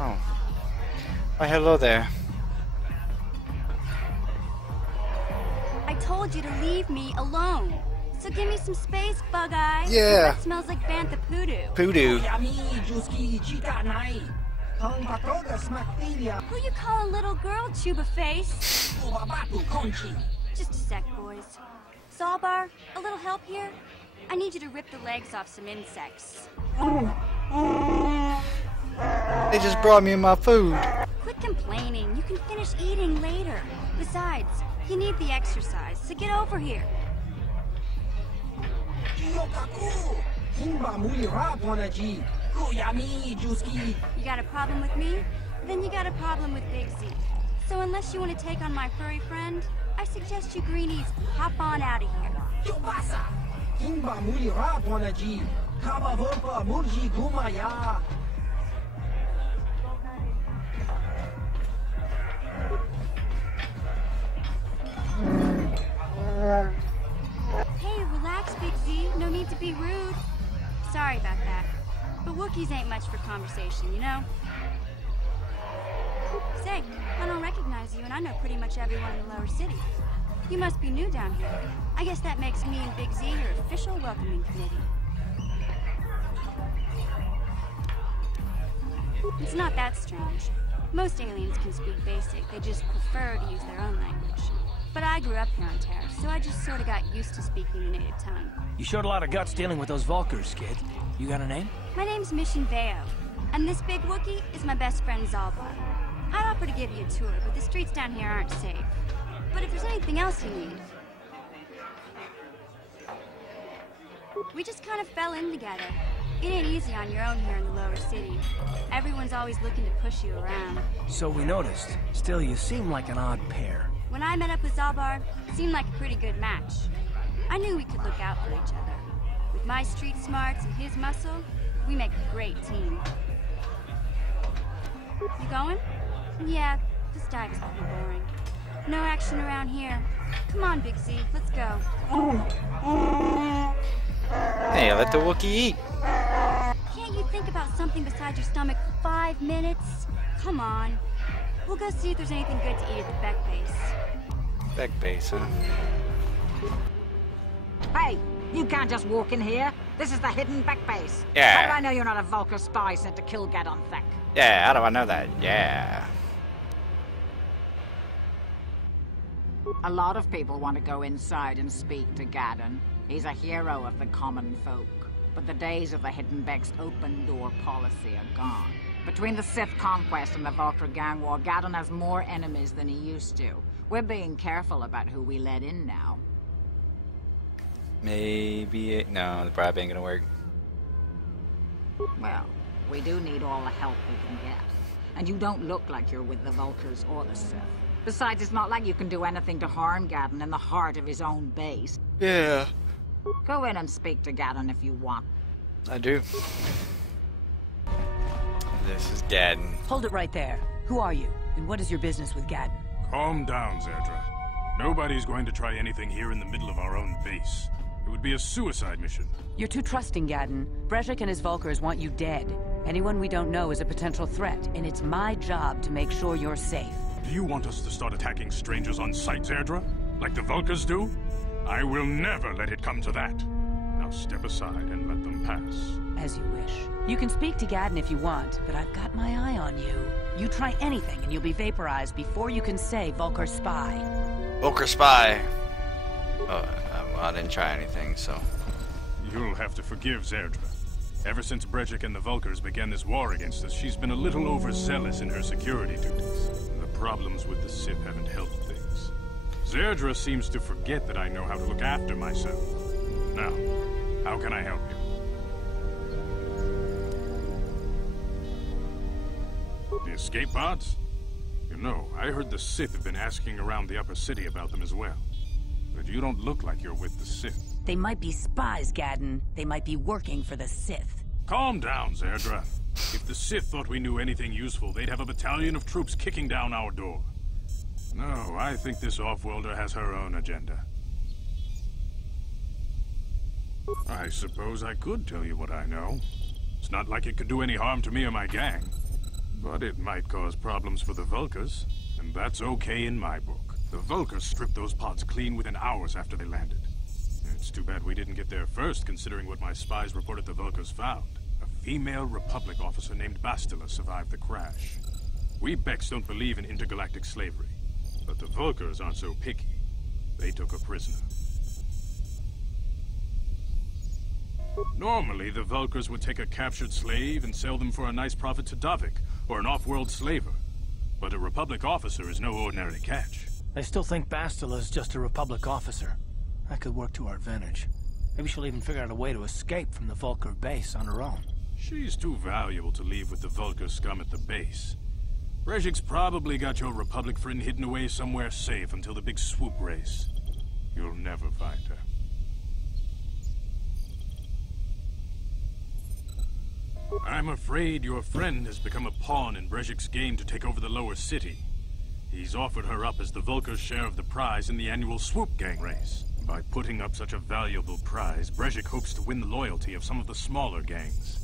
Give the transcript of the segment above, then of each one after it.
Oh. Why, hello there. I told you to leave me alone. So give me some space, Bug-Eye. Yeah. That smells like Bantha Poodoo. Poodoo. Who you calling little girl, Chuba Face? Just a sec, boys. Zalbar, a little help here? I need you to rip the legs off some insects. They just brought me my food. Quit complaining. You can finish eating later. Besides, you need the exercise, so get over here. You got a problem with me? Then you got a problem with Big Z. So unless you want to take on my furry friend, I suggest you greenies hop on out of here. Hey, relax, Big Z. No need to be rude. Sorry about that. But Wookiees ain't much for conversation, you know? Say, I don't recognize you, and I know pretty much everyone in the lower city. You must be new down here. I guess that makes me and Big Z your official welcoming committee. It's not that strange. Most aliens can speak basic, they just prefer to use their own language. But I grew up here on Terra, so I just sort of got used to speaking the native tongue. You showed a lot of guts dealing with those Vulkars, kid. You got a name? My name's Mission Veo, and this big Wookiee is my best friend Zalbar. I'd offer to give you a tour, but the streets down here aren't safe. But if there's anything else you need... We just kind of fell in together. It ain't easy on your own here in the lower city. Everyone's always looking to push you around. So we noticed. Still, you seem like an odd pair. When I met up with Zalbar, it seemed like a pretty good match. I knew we could look out for each other. With my street smarts and his muscle, we make a great team. You going? Yeah, this dive is pretty boring. No action around here. Come on, Big Z, let's go. Hey, let the Wookiee eat. Can't you think about something besides your stomach for 5 minutes? Come on. We'll go see if there's anything good to eat at the Beck base. Beck base, huh? Hey, you can't just walk in here. This is the hidden Beck base. Yeah. How do I know you're not a Vulkar spy sent to kill Gadon Thek? Yeah, how do I know that? Yeah. A lot of people want to go inside and speak to Gadon. He's a hero of the common folk. But the days of the hidden Beck's open door policy are gone. Between the Sith conquest and the Vulkar gang war, Gadon has more enemies than he used to. We're being careful about who we let in now. Maybe no, the bribe ain't gonna work. Well, we do need all the help we can get. And you don't look like you're with the Vulkars or the Sith. Besides, it's not like you can do anything to harm Gadon in the heart of his own base. Yeah. Go in and speak to Gadon if you want. I do. This is Gadon. Hold it right there. Who are you? And what is your business with Gadon? Calm down, Zerdra. Nobody's going to try anything here in the middle of our own base. It would be a suicide mission. You're too trusting, Gadon. Brezhik and his Vulkars want you dead. Anyone we don't know is a potential threat, and it's my job to make sure you're safe. Do you want us to start attacking strangers on sight, Zerdra? Like the Vulkars do? I will never let it come to that. Now step aside and let them pass. As you wish. You can speak to Gadon if you want, but I've got my eye on you. You try anything and you'll be vaporized before you can say Vulkar spy. Vulkar spy. Oh, I didn't try anything, so. You'll have to forgive Zerdra. Ever since Brezhik and the Vulkars began this war against us, she's been a little overzealous in her security duties. The problems with the Sith haven't helped things. Zerdra seems to forget that I know how to look after myself. Now, how can I help you? The escape pods? You know, I heard the Sith have been asking around the upper city about them as well. But you don't look like you're with the Sith. They might be spies, Gadon. They might be working for the Sith. Calm down, Zerdra. If the Sith thought we knew anything useful, they'd have a battalion of troops kicking down our door. No, I think this off-worlder has her own agenda. I suppose I could tell you what I know. It's not like it could do any harm to me or my gang. But it might cause problems for the Vulkars, and that's okay in my book. The Vulkars stripped those pods clean within hours after they landed. It's too bad we didn't get there first, considering what my spies reported the Vulkars found. A female Republic officer named Bastila survived the crash. We Becks don't believe in intergalactic slavery, but the Vulkars aren't so picky. They took a prisoner. Normally, the Vulkars would take a captured slave and sell them for a nice profit to Davik, or an off-world slaver. But a Republic officer is no ordinary catch. I still think Bastila's just a Republic officer. That could work to our advantage. Maybe she'll even figure out a way to escape from the Vulkar base on her own. She's too valuable to leave with the Vulkar scum at the base. Brejik's probably got your Republic friend hidden away somewhere safe until the big swoop race. You'll never find her. I'm afraid your friend has become a pawn in Brejik's game to take over the lower city. He's offered her up as the Vulkar's share of the prize in the annual swoop gang race. By putting up such a valuable prize, Brejik hopes to win the loyalty of some of the smaller gangs.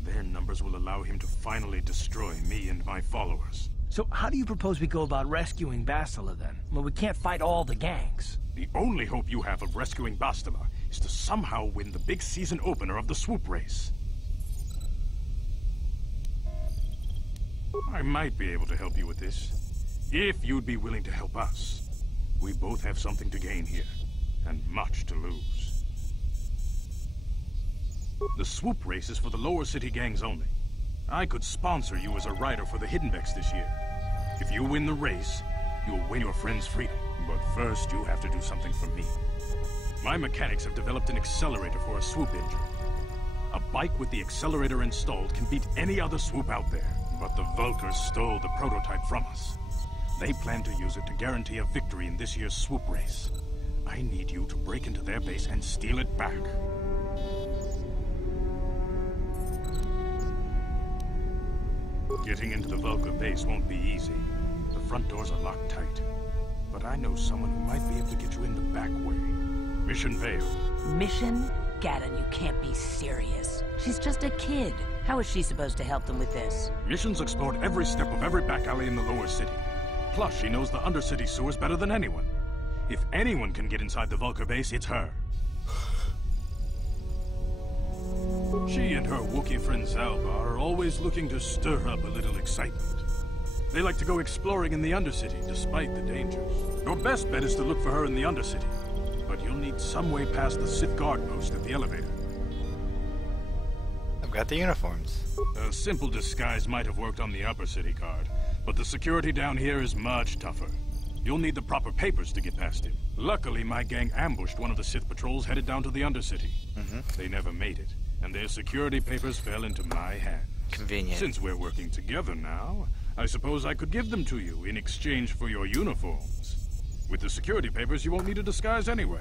Their numbers will allow him to finally destroy me and my followers. So how do you propose we go about rescuing Bastila then? Well, we can't fight all the gangs. The only hope you have of rescuing Bastila is to somehow win the big season opener of the swoop race. I might be able to help you with this, if you'd be willing to help us. We both have something to gain here, and much to lose. The swoop race is for the lower city gangs only. I could sponsor you as a rider for the Hidden Becks this year. If you win the race, you'll win your friend's freedom. But first, you have to do something for me. My mechanics have developed an accelerator for a swoop engine. A bike with the accelerator installed can beat any other swoop out there. But the Vulkars stole the prototype from us. They plan to use it to guarantee a victory in this year's swoop race. I need you to break into their base and steal it back. Getting into the Vulkar base won't be easy. The front doors are locked tight. But I know someone who might be able to get you in the back way. Mission Vale. Mission? Gaddon, you can't be serious. She's just a kid. How is she supposed to help them with this? Mission's explored every step of every back alley in the lower city. Plus, she knows the undercity sewers better than anyone. If anyone can get inside the Vulkar base, it's her. She and her Wookiee friend Zalba are always looking to stir up a little excitement. They like to go exploring in the undercity, despite the dangers. Your best bet is to look for her in the undercity. But you'll need some way past the Sith guard post at the elevator. I've got the uniforms. A simple disguise might have worked on the upper city guard, but the security down here is much tougher. You'll need the proper papers to get past him. Luckily, my gang ambushed one of the Sith patrols headed down to the undercity. They never made it, and their security papers fell into my hands. Convenient. Since we're working together now, I suppose I could give them to you in exchange for your uniforms. With the security papers, you won't need a disguise anyway.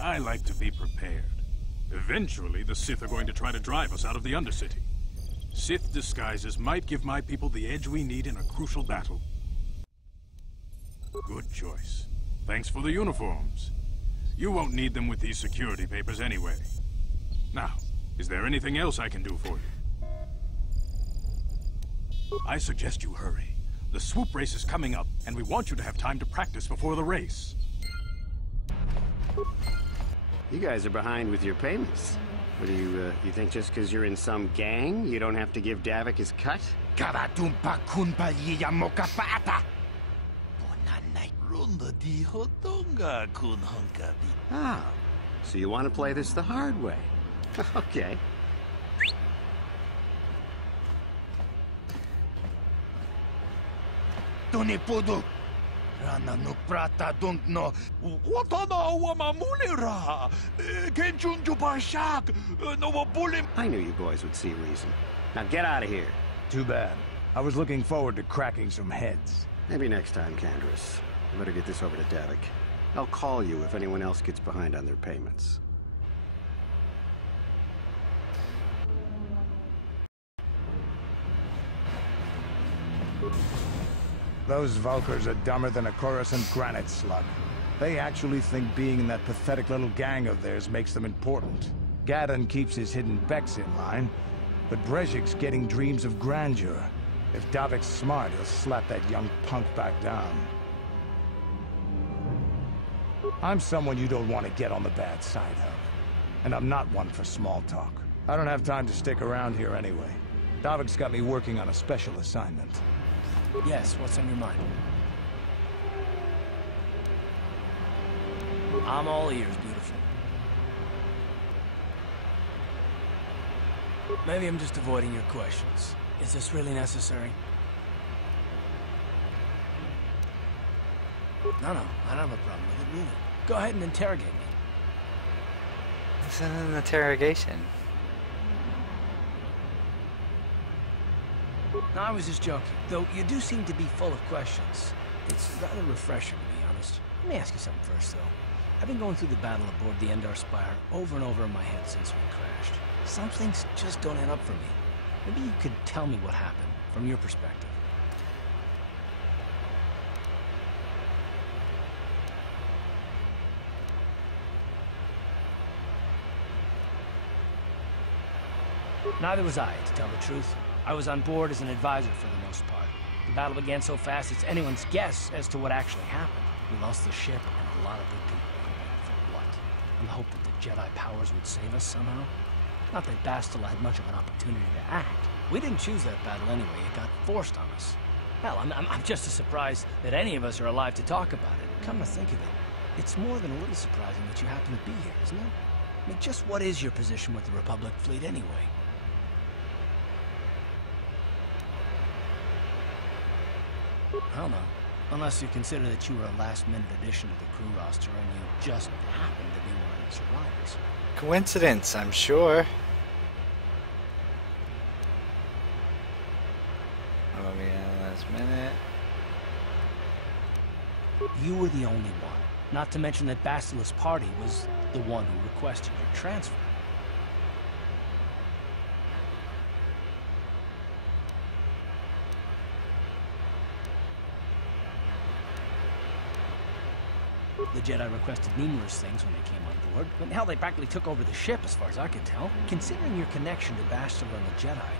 I like to be prepared. Eventually, the Sith are going to try to drive us out of the Undercity. Sith disguises might give my people the edge we need in a crucial battle. Good choice. Thanks for the uniforms. You won't need them with these security papers anyway. Now, is there anything else I can do for you? I suggest you hurry. The swoop race is coming up, and we want you to have time to practice before the race. You guys are behind with your payments. What do you think just because you're in some gang, you don't have to give Davik his cut? Ah, so you want to play this the hard way. Okay. Rana no prata don't know. Watana wama mulera. Kenchunju bashak. No bulim. I knew you boys would see reason. Now get out of here. Too bad. I was looking forward to cracking some heads. Maybe next time, Candrus. I better get this over to Davik. I'll call you if anyone else gets behind on their payments. Those Vulkars are dumber than a Coruscant granite slug. They actually think being in that pathetic little gang of theirs makes them important. Gaddon keeps his hidden Becks in line, but Brezhik's getting dreams of grandeur. If Davik's smart, he'll slap that young punk back down. I'm someone you don't want to get on the bad side of. And I'm not one for small talk. I don't have time to stick around here anyway. Davik's got me working on a special assignment. Yes, what's on your mind? I'm all ears, beautiful. Maybe I'm just avoiding your questions. Is this really necessary? No, I don't have a problem with it, really. Go ahead and interrogate me. This isn't an interrogation. No, I was just joking. Though you do seem to be full of questions. It's rather refreshing, to be honest. Let me ask you something first, though. I've been going through the battle aboard the Endar Spire over and over in my head since we crashed. Some things just don't add up for me. Maybe you could tell me what happened, from your perspective. Neither was I, to tell the truth. I was on board as an advisor for the most part. The battle began so fast it's anyone's guess as to what actually happened. We lost the ship and a lot of good people. For what? In the hope that the Jedi powers would save us somehow? Not that Bastila had much of an opportunity to act. We didn't choose that battle anyway. It got forced on us. Hell, I'm just as surprised that any of us are alive to talk about it. Come to think of it, it's more than a little surprising that you happen to be here, isn't it? I mean, just what is your position with the Republic fleet anyway? I don't know. Unless you consider that you were a last-minute addition to the crew roster and you just happened to be one of the survivors. Coincidence, I'm sure. Oh yeah, last minute. You were the only one. Not to mention that Bastila's party was the one who requested your transfer. The Jedi requested numerous things when they came on board. But hell, they practically took over the ship, as far as I could tell. Considering your connection to Bastila and the Jedi,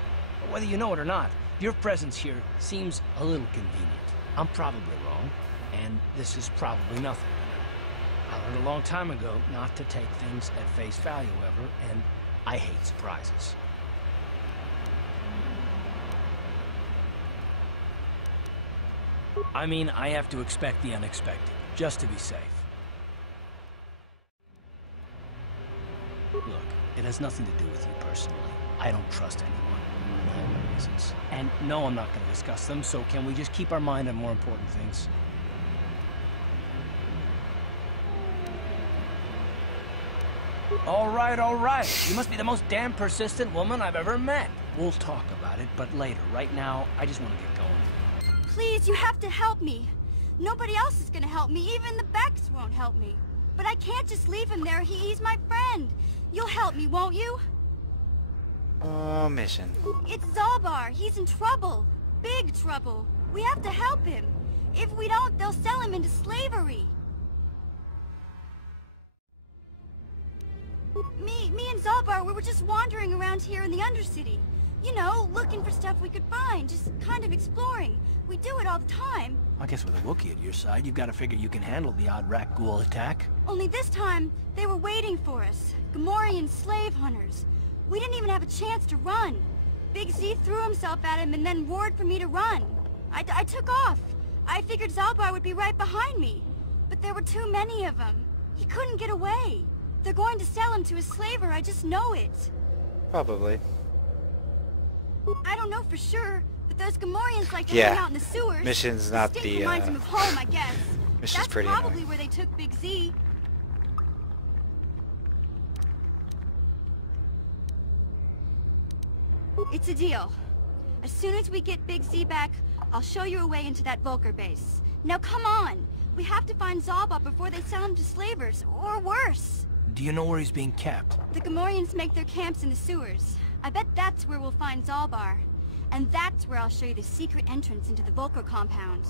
whether you know it or not, your presence here seems a little convenient. I'm probably wrong, and this is probably nothing. I learned a long time ago not to take things at face value ever, and I hate surprises. I mean, I have to expect the unexpected, just to be safe. Look, it has nothing to do with you personally. I don't trust anyone. I have my reasons. And no, I'm not going to discuss them, so can we just keep our mind on more important things? All right. You must be the most damn persistent woman I've ever met. We'll talk about it, but later. Right now, I just want to get going. Please, you have to help me. Nobody else is gonna help me. Even the Becks won't help me. But I can't just leave him there. He's my friend. You'll help me, won't you? Oh, mission. It's Zalbar. He's in trouble. Big trouble. We have to help him. If we don't, they'll sell him into slavery. Me and Zalbar, we were just wandering around here in the Undercity. You know, looking for stuff we could find, just kind of exploring. We do it all the time. I guess with a Wookiee at your side, you've got to figure you can handle the odd rat ghoul attack. Only this time, they were waiting for us. Gamorrean slave hunters. We didn't even have a chance to run. Big Z threw himself at him and then roared for me to run. I took off. I figured Zalbar would be right behind me. But there were too many of them. He couldn't get away. They're going to sell him to a slaver, I just know it. Probably. I don't know for sure, but those Gamorreans like to hang out in the sewers. Mission's not the reminds him of home, I guess. Mission's That's pretty probably annoying. where they took Big Z. It's a deal. As soon as we get Big Z back, I'll show you a way into that Vulcar base. Now come on! We have to find Zalbar before they sell him to slavers, or worse. Do you know where he's being kept? The Gamorreans make their camps in the sewers. I bet that's where we'll find Zalbar. And that's where I'll show you the secret entrance into the Vulcar compound.